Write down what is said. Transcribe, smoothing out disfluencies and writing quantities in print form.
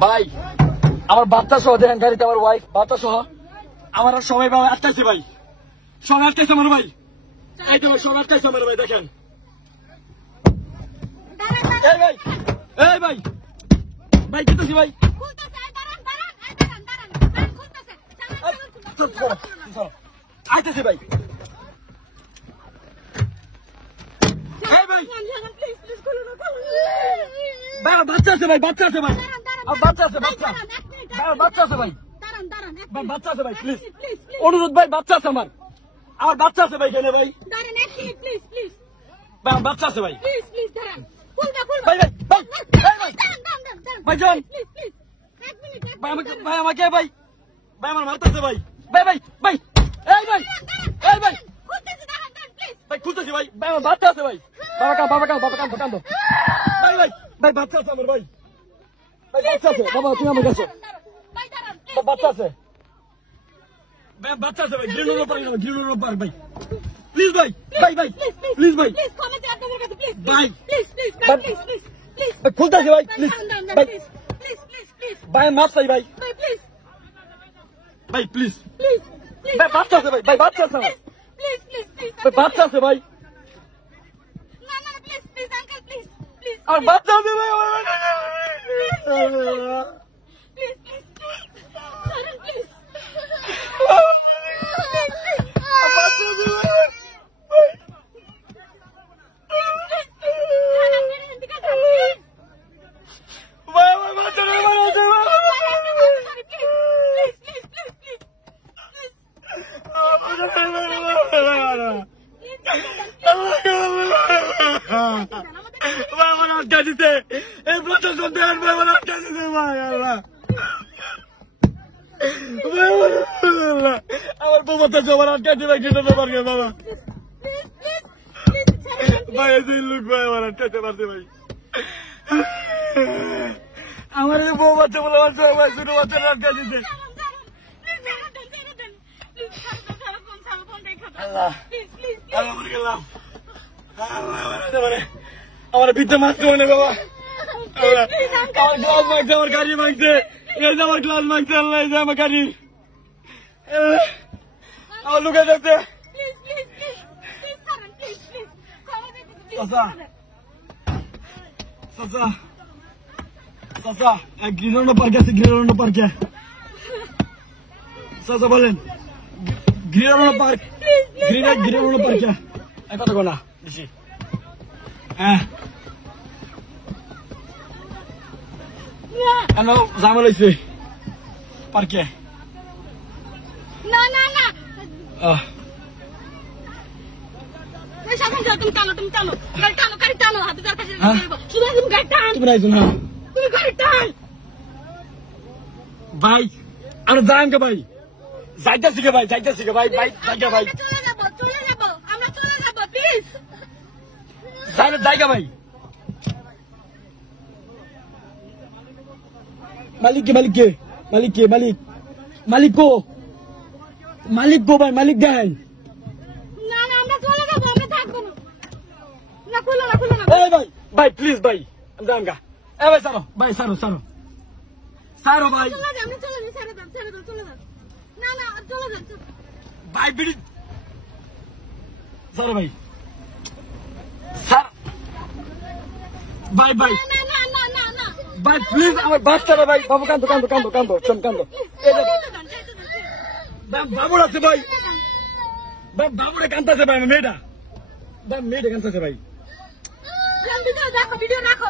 ভাই আমার বাচ্চা সহ দেখেন গাড়িতে আমার ওয়াইফ বাচ্চা সহ আমার সবাই ভাই আটকাইছে ভাই সবাই আটকাইছে আমার ভাই এই তো সবাই আটকাইছে আমার ভাই দেখেন এই ভাই এই ভাই ভাই কিতেছি ভাই আইতেছে ভাই এই ভাই বাচ্চা আছে ভাই বাচ্চা আছে ভাই বাচ্চা আছে বাচ্চা বাচ্চা আছে ভাই বাচ্চা আছে ভাই প্লিজ অনুরোধ ভাই বাচ্চা আছে আমার বাচ্চা আছে ভাই কেন ভাই বাচ্চা আছে ভাই ভাই ভাই ভাই ভাই যান ভাই আমাকে ভাই ভাই আমার মারতেছে ভাই ভাই ভাই ভাই এই ভাই এই ভাই ভাই খুলতেছি ভাই ভাই আমার বাচ্চা আছে ভাই বাবা কান ভাই ভাই ভাই বাচ্চা আছে আমার ভাই ভাই বাচ্চা আছে বাবা তুমি আমার কাছে বাচ্চা আছে ভাই বাচ্চা আছে ভাই গ্রিনোর পার ভাই প্লিজ ভাই ভাই ভাই প্লিজ ভাই ভাই ভাই খুলতেছি ভাই প্লিজ ভাই ভাই মাফ চাই ভাই ভাই প্লিজ ভাই বাচ্চা আছে ভাই বাচ্চা আছে ভাই বাচ্চা আছে ভাই আর বাচ্চা আছে ভাই আমার বউটা সবার আটকাতে ভাই যেতে পারবে বাবা ভাই এই লোক ভাই আমার আটকাতে পারবে ভাই আমার বউ বাচ্চা বলে ভাই ছোট বাচ্চা আটকা দিতে আল্লাহ আমার গেলাম আমার ভিতরে মারতে মানে বাবা আমার গ্লাস মাগছে আমার গাড়ি মাগছে এই যে আমার গ্লাস মাগছে আল্লাহ এই যে আমার গাড়ি আমার লুকে যাচ্ছে গ্রিনোর পার্কে আছে গ্রিনোর পার্কে চাচা বলেন গ্রিনোর পার্ক গ্রিনোর পার্কে কথা কোনা বেশি হ্যাঁ হ্যালো জামাল হয়েছে পার্কে না না না তুমি টানো গাড়ি টানো হাতে যার কাছে শুধু তুমি গাড়ি টান তুমি রাইছো না তুমি গাড়ি টান ভাই আমরা যাই কে ভাই যাইতেছি কে ভাই ভাই জায়গা ভাই চলে যাব আমরা চলে যাব প্লিজ জায়গা ভাই মালিক গো ভাই মালিক দেন না না আমরা চলে যাব আমরা থাকবো না খুলো না এই ভাই প্লিজ ভাই আমগা এই ভাই সারো ভাই আমরা চলে যাই ছেড়ে দাও চলে যাও না না চলে যাও ভাই বিড়ি সারো ভাই স্যার ভাই না ভাই প্লিজ আমার বাচ্চারা ভাই বাবু কান্দো বাবুর আছে ভাই বাবুরে কান্দতেছে ভাই আমার মেয়েটা কান্দতেছে ভাই দেখো ভিডিও রাখো